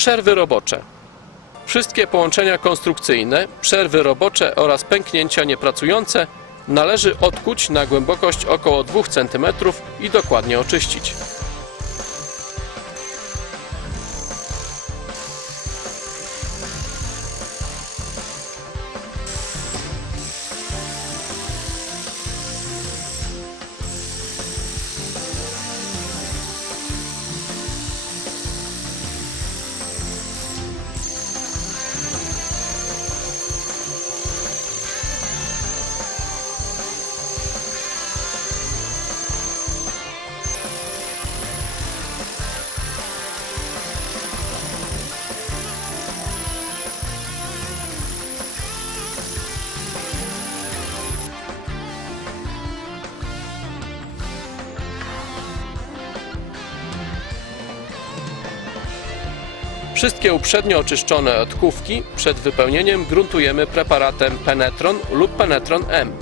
Przerwy robocze. Wszystkie połączenia konstrukcyjne, przerwy robocze oraz pęknięcia niepracujące należy odkuć na głębokość około 2 cm i dokładnie oczyścić. Wszystkie uprzednio oczyszczone odkówki przed wypełnieniem gruntujemy preparatem Penetron lub Penetron M.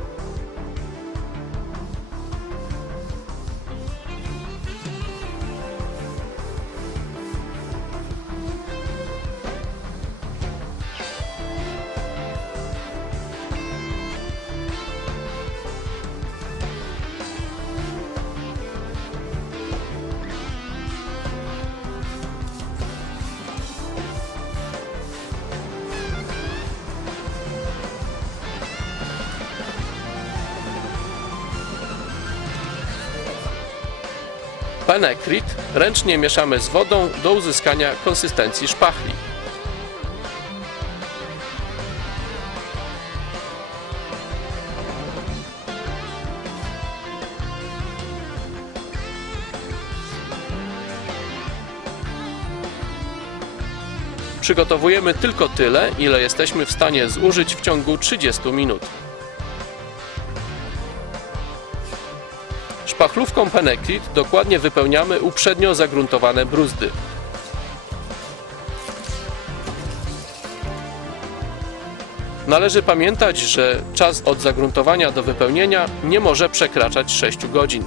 Penekrit ręcznie mieszamy z wodą do uzyskania konsystencji szpachli. Przygotowujemy tylko tyle, ile jesteśmy w stanie zużyć w ciągu 30 minut. Szpachlówką Penekrit dokładnie wypełniamy uprzednio zagruntowane bruzdy. Należy pamiętać, że czas od zagruntowania do wypełnienia nie może przekraczać 6 godzin.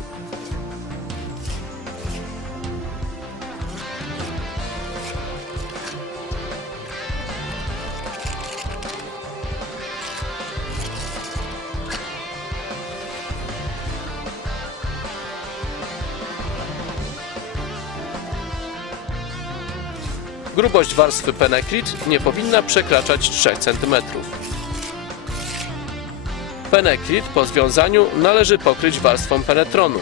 Grubość warstwy Penekrit nie powinna przekraczać 3 cm. Penekrit po związaniu należy pokryć warstwą penetronu.